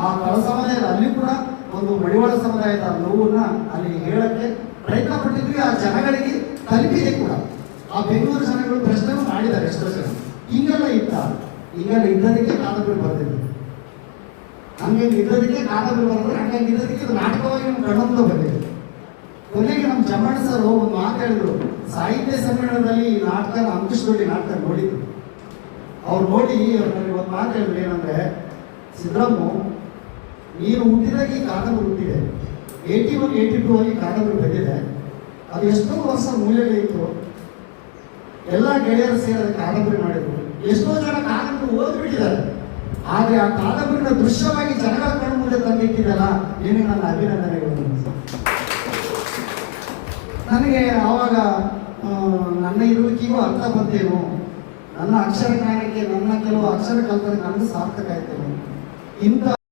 ಆ ತಳ ಸಮುದಾಯದ ಅಲ್ಲಿ ಕೂಡ ಒಂದು ಮಡಿವಾಳ ಸಮುದಾಯದ ನೋವನ್ನ ಅಲ್ಲಿ ಹೇಳಕ್ಕೆ ಪ್ರಯತ್ನ ಪಟ್ಟಿದ್ವಿ. ಆ ಜನಗಳಿಗೆ ತಲುಪಿದೆ ಕೂಡ. ಆ ಬೆಂಗಳೂರು ಜನಗಳು ಪ್ರಶ್ನೆ ಮಾಡಿದ್ದಾರೆ ಎಷ್ಟೋ ಜನ, ಹಿಂಗೆಲ್ಲ ಇದ್ದದಕ್ಕೆ ಕಾದಂಬರಿ ಬರ್ತಿದ್ರು, ಹಂಗೆ ಇದ್ದದಕ್ಕೆ ಕಾದಂಬರಿ ಬರೆದ್ರೆ ಹಂಗಾಗಿ ಇದ್ದದಕ್ಕೆ ಇದು ನಾಟಕವಾಗಿ ನಮ್ಮ ಕಣ್ಣಂತ ಬಂದಿದೆ. ಕೊನೆಗೆ ನಮ್ಮ ಚಮ್ಮಣ್ಣ ಸರ್ ಒಂದು ಮಾತು ಹೇಳಿದ್ರು, ಸಾಹಿತ್ಯ ಸಮ್ಮೇಳನದಲ್ಲಿ ಈ ನಾಟಕ ಅಂಕುಶದೊಡ್ಡಿ ನಾಟಕ ನೋಡಿದ್ರು. ಅವ್ರು ನೋಡಿ ನನಗೆ ಒಂದು ಮಾತು ಹೇಳಿದ್ರು, ಏನಂದ್ರೆ ಸಿದ್ದರಾಮು ನೀನು ಹುಟ್ಟಿದಾಗ ಈ ಕಾದಂಬರಿ ಹುಟ್ಟಿದೆ, 81, 82 ಆಗಿ ಕಾದಂಬರಿ ಬಂದಿದೆ, ಅದು ಎಷ್ಟೋ ವರ್ಷ ಮೂಲೆಗಳಿತ್ತು, ಎಲ್ಲ ಗೆಳೆಯರು ಸೇರಿ ಕಾದಂಬರಿ ಮಾಡಿದ್ರು, ಎಷ್ಟೋ ಜನ ಕಾದಂಬರಿ ಓದ್ಬಿಟ್ಟಿದ್ದಾರೆ. ಆದರೆ ಆ ಕಾದಂಬರಿನ ದೃಶ್ಯವಾಗಿ ಜನಗಳ ಕಣ್ಣು ಮುಂದೆ ತಂದಿಟ್ಟಿದ್ದಲ್ಲ, ನಿನಗೆ ನನ್ನ ಅಭಿನಂದನೆಗಳು. ನನಗೆ ಆವಾಗ ನನ್ನ ಇರುವಿಕೆಗೂ ಅರ್ಥ ಬಂತೇನು, ನನ್ನ ಅಕ್ಷರ ಜ್ಞಾನಕ್ಕೆ ನನ್ನ ಕೆಲವು ಅಕ್ಷರ ಕಲ್ಪನೆ ನನಗೂ ಸಾರ್ಥಕ ಆಯ್ತೇನು. ಇಂಥ